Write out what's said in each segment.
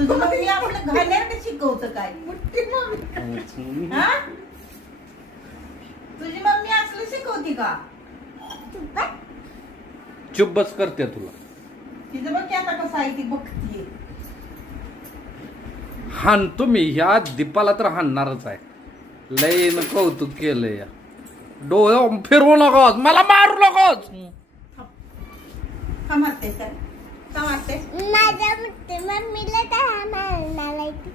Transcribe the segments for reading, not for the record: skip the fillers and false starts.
तुझं मम्मी आपलं घाण्यात शिकवतं काय हा? तुझी मम्मी असलं शिकवती का? चुब्बच करते तुला. तिचं बघ की आता कसं आहे ती बघतीये. हाण तुम्ही ह्या दीपाला तर हाणणारच आहे. लय न कौतुक केलंय या. डोळं फिरवू नकोस, मला मारू नकोस. का मारते तर का मारते? माझ्या मम्मीला काय मारणार आहे ती?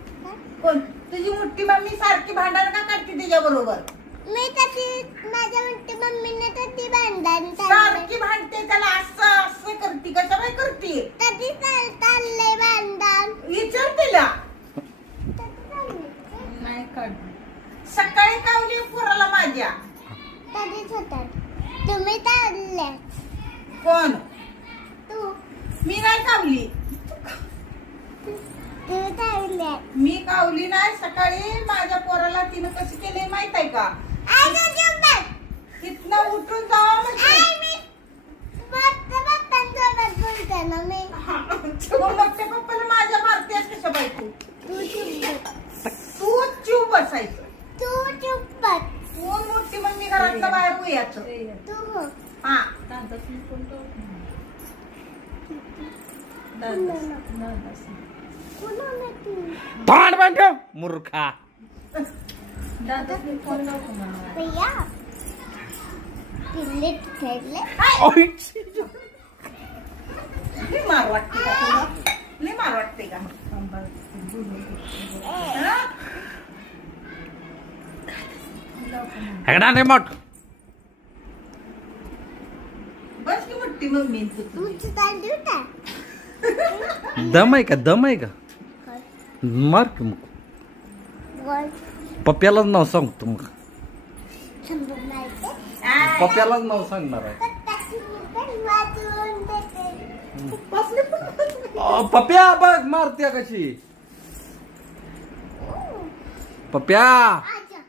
कोण? तुझी मोठी मम्मी सारखी भांडण का करते तिच्या बरोबर? मी तशी माझ्या मोठी मम्मीने तर ती भांडण सारखी भांडते त्याला असं असं करते कशा काय करते? कधी चाललंय भांडण विचार तिला. नाही काढ. सकाळी कावली पोराला माझ्या. कधीच होतात तुम्ही चालले कोण? तू मी नाही कावली. तू चालले मी कावली नाही. सकाळी माझ्या पोराला तिनं कसं केलंय माहित आहे का? तिथनं उठून जावा म्हणजे पप्पांसोबत बोलते ना मी मग त्या पप्पाला माझ्या मारतेस कशा बाई तू? तू चूप बसायचं. तू चुप बस. कोण मोठी मम्मी घरातलं बाहेर उयाचं. तू हो हा कुणाला तू भांड भांड मूर्खा. भैया किल्ले खेळले ओय. लई मार वाटते का तुला? लई मार वाटते का? हा? हेगडा नाही मोठ. बस की मोठी मम्मी तू तुझी. तुझं ताल देऊ का दम आहे का? दम आहे का? मार की मग. बोल पप्प्यालाच नाव सांगतो मग. समजून माहिती पप्प्यालाच नाव सांगणार आहे. पप्पाची मुलं वाजवून देते पप्प्या बघ मारत्या कशी. पप्प्या आजा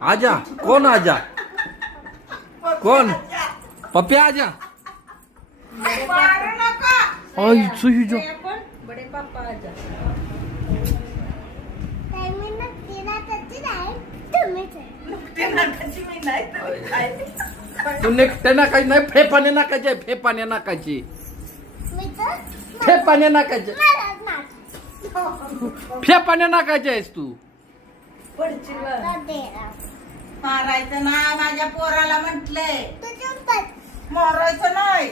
आजा. कोण आजा? कोण? पप्प्या आजा. मारू नका. आईचं हिजो. बडे पापा आजा. ताई मी नक्की नाचायची नाही तुम्हीच आहे. ते नाकाची मी नाही तर काय? तू नेकटे नाकाची नाही, फेपाने नाकाची आहे. फेपाने नाकाची. मी तर फेपाने नाकाची. मला नाच फेपाने नाकाची आहेस तू. मारायचं नाही माझ्या पोराला म्हंटलंय. तू चुप बस. मारायचं नाही.